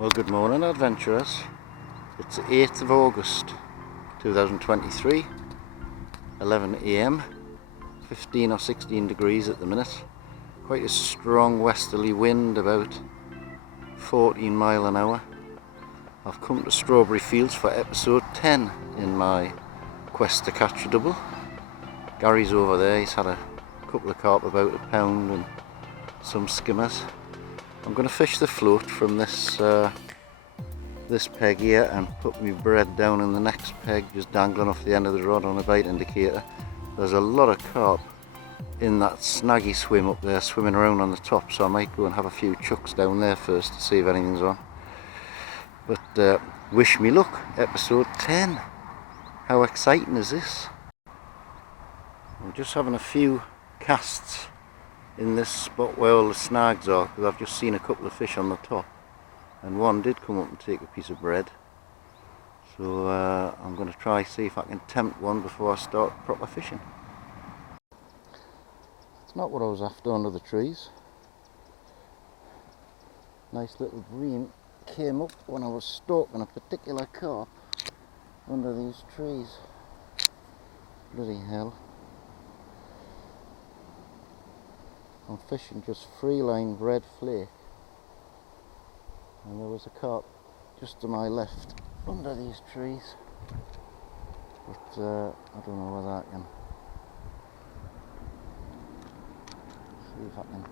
Well, good morning, adventurers. It's the 8th of August 2023, 11 AM, 15 or 16 degrees at the minute. Quite a strong westerly wind, about 14 mile an hour. I've come to Strawberry Fields for episode 10 in my quest to catch a double. Gary's over there, he's had a couple of carp, about a pound, and some skimmers. I'm going to fish the float from this peg here and put my bread down in the next peg, just dangling off the end of the rod on a bite indicator. There's a lot of carp in that snaggy swim up there swimming around on the top, so I might go and have a few chucks down there first to see if anything's on. But wish me luck, episode 10. How exciting is this? I'm just having a few casts in this spot where all the snags are, because I've just seen a couple of fish on the top, and one did come up and take a piece of bread. So I'm going to try see if I can tempt one before I start proper fishing. It's not what I was after under the trees. Nice little bream came up when I was stalking a particular carp under these trees. Bloody hell. I'm fishing just free line bread flake, and there was a carp just to my left under these trees, but I don't know whether I can see if I can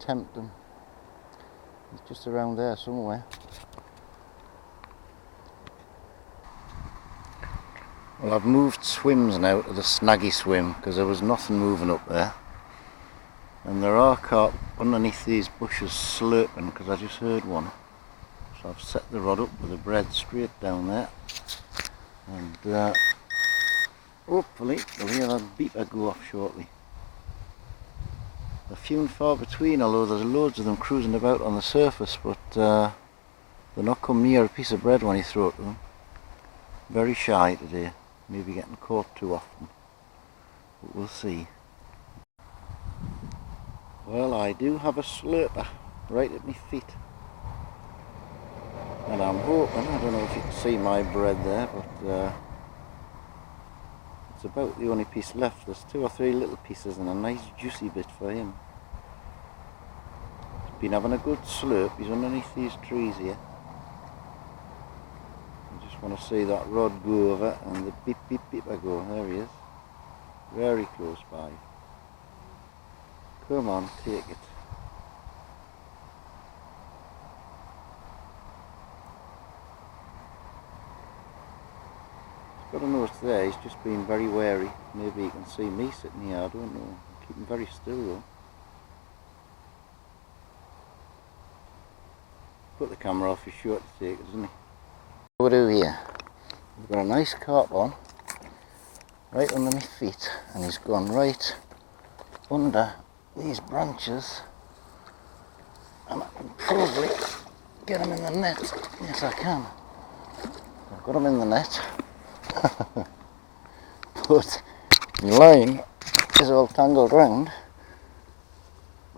tempt him. He's just around there somewhere. Well, I've moved swims now to the snaggy swim because there was nothing moving up there. And there are carp underneath these bushes slurping, because I just heard one. So I've set the rod up with the bread straight down there. And hopefully we'll hear that beeper go off shortly. They're few and far between, although there's loads of them cruising about on the surface, but they're not come near a piece of bread when you throw it to them. Very shy today, maybe getting caught too often. But we'll see. Well, I do have a slurper right at my feet, and I'm hoping, I don't know if you can see my bread there, but it's about the only piece left. There's 2 or 3 little pieces and a nice juicy bit for him. He's been having a good slurp. He's underneath these trees here. I just want to see that rod go over and the beep beep beep I go. There he is, very close by. Come on, take it. He's got to know it's there, he's just been very wary. Maybe he can see me sitting here, I don't know. Keep him very still though. Put the camera off, he's sure to take it, isn't he? What do we do here? We've got a nice carp on, right under my feet, and he's gone right under these branches, and I can probably get him in the net. Yes, I can. I've got him in the net. But the line is all tangled round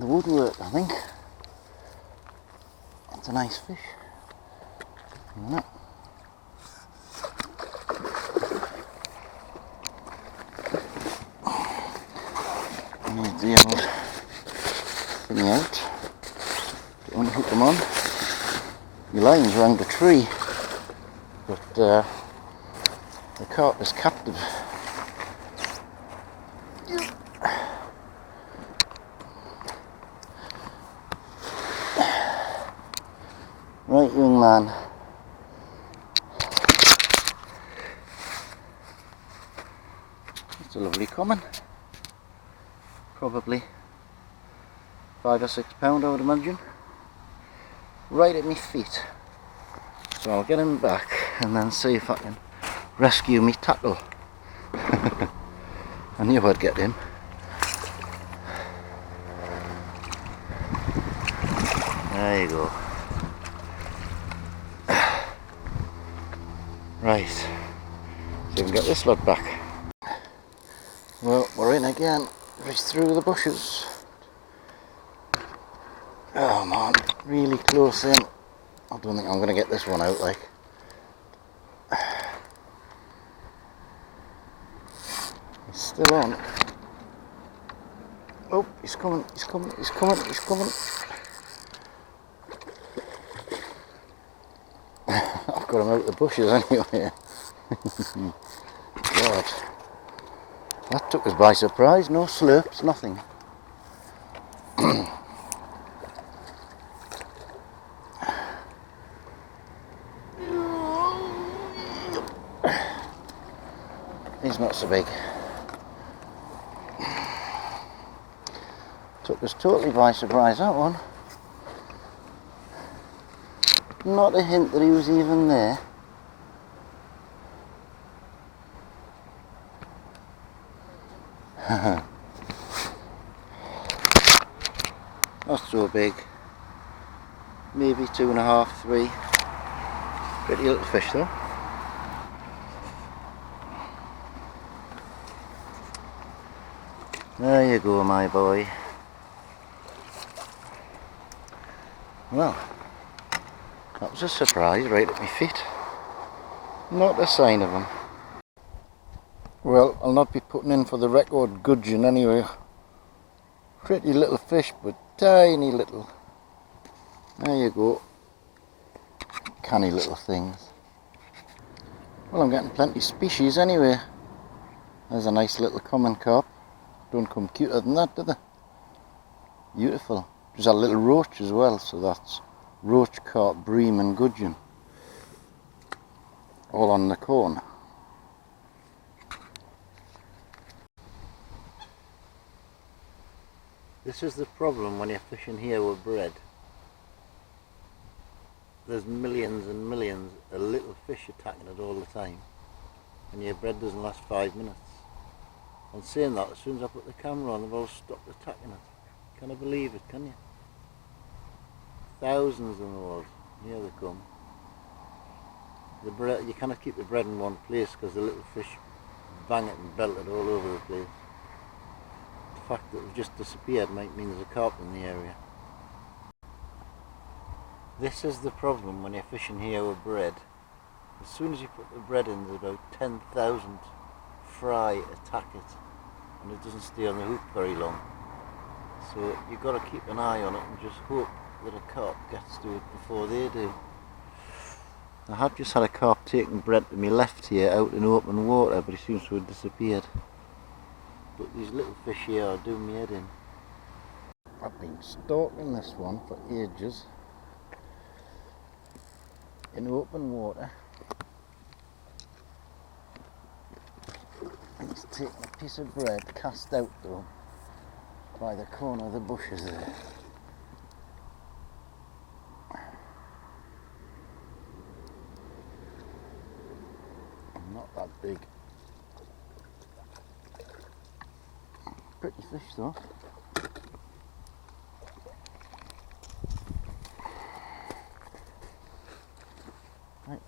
the woodwork, I think. It's a nice fish. Isn't it? Need the old thing out. Don't unhook them on. The line's round the tree, but the carp is captive. Right, young man. It's a lovely common. Probably 5 or 6 pound, I would imagine. Right at my feet. So I'll get him back and then see if I can rescue me tackle. I knew I'd get him. There you go. Right. See if we can get this lot back. Well, we're in again. Just through the bushes. Oh man, really close in. I don't think I'm going to get this one out, like. He's still on. Oh, he's coming, he's coming, he's coming, he's coming. I've got him out the bushes anyway. God. That took us by surprise, no slurps, nothing. He's not so big. Took us totally by surprise, that one. Not a hint that he was even there. Not so big. Maybe 2.5, 3. Pretty little fish though. There you go, my boy. Well, that was a surprise right at my feet. Not a sign of him. Well, I'll not be putting in for the record gudgeon anyway. Pretty little fish, but tiny little. There you go. Canny little things. Well, I'm getting plenty species anyway. There's a nice little common carp. Don't come cuter than that, do they? Beautiful. There's a little roach as well, so that's roach, carp, bream and gudgeon. All on the cone. This is the problem when you're fishing here with bread. There's millions and millions of little fish attacking it all the time, and your bread doesn't last 5 minutes. And saying that, as soon as I put the camera on, they've all stopped attacking it. Can I believe it, can you? Thousands in the world. Here they come. The bread, you cannot keep the bread in one place because the little fish bang it and belt it all over the place. The fact that they've just disappeared might mean there's a carp in the area. This is the problem when you're fishing here with bread. As soon as you put the bread in, there's about 10,000 fry attack it, and it doesn't stay on the hook very long. So you've got to keep an eye on it and just hope that a carp gets to it before they do. I have just had a carp taking bread to my left here out in open water, but he seems to have disappeared. But these little fish here are doing me head in. I've been stalking this one for ages in open water. He's taking a piece of bread cast out though by the corner of the bushes there. Not that big. Pretty fish though. Right.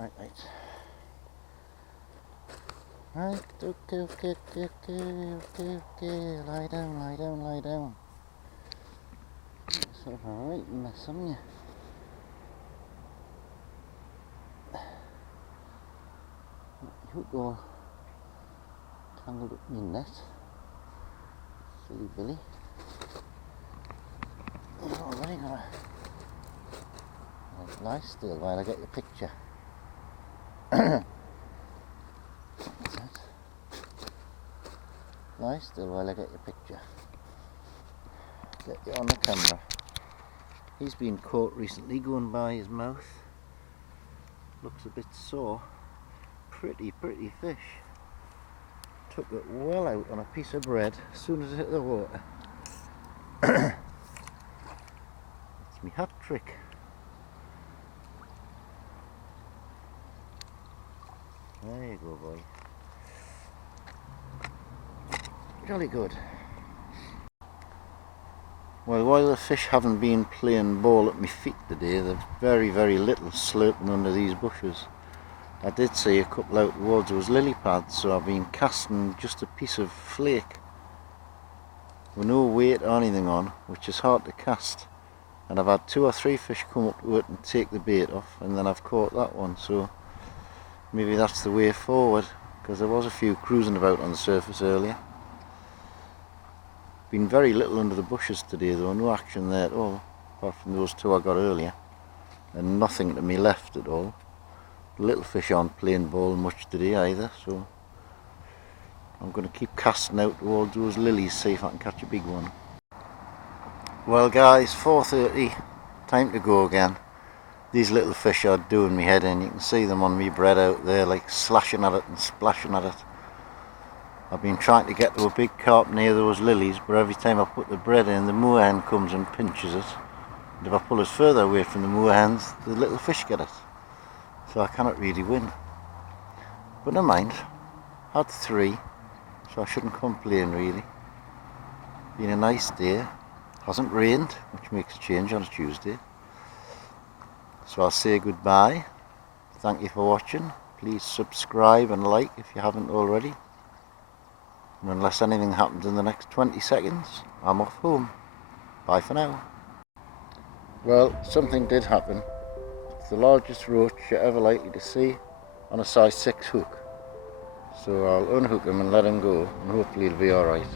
Right, okay. Lie down. Sort of a right mess, haven't you? Hook all tangled up in your net. Silly Billy. You're already gonna lie still while I get your picture. That's it. Lie still while I get your picture. Get you on the camera. He's been caught recently going by his mouth. Looks a bit sore. Pretty fish. Took it well out on a piece of bread as soon as it hit the water. That's my hat trick. There you go, boy. Jolly good. Well, while the fish haven't been playing ball at my feet today, there's very little slurping under these bushes. I did see a couple out towards those lily pads, so I've been casting just a piece of flake with no weight or anything on, which is hard to cast and I've had 2 or 3 fish come up to it and take the bait off, and then I've caught that one. So maybe that's the way forward, because there was a few cruising about on the surface earlier. Been very little under the bushes today though, no action there at all, apart from those 2 I got earlier, and nothing to me left at all. The little fish aren't playing ball much today either, so I'm going to keep casting out towards those lilies, see if I can catch a big one. Well guys, 4:30, time to go again. These little fish are doing me head in. You can see them on me bread out there, like slashing at it and splashing at it. I've been trying to get to a big carp near those lilies, but every time I put the bread in, the moorhen comes and pinches it. And if I pull it further away from the moorhens, the little fish get it. So I cannot really win. But never mind, had 3, so I shouldn't complain really. Been a nice day. Hasn't rained, which makes a change on a Tuesday. So I'll say goodbye. Thank you for watching. Please subscribe and like if you haven't already. And unless anything happens in the next 20 seconds, I'm off home. Bye for now. Well, something did happen. It's the largest roach you're ever likely to see on a size 6 hook. So I'll unhook him and let him go, and hopefully he'll be alright.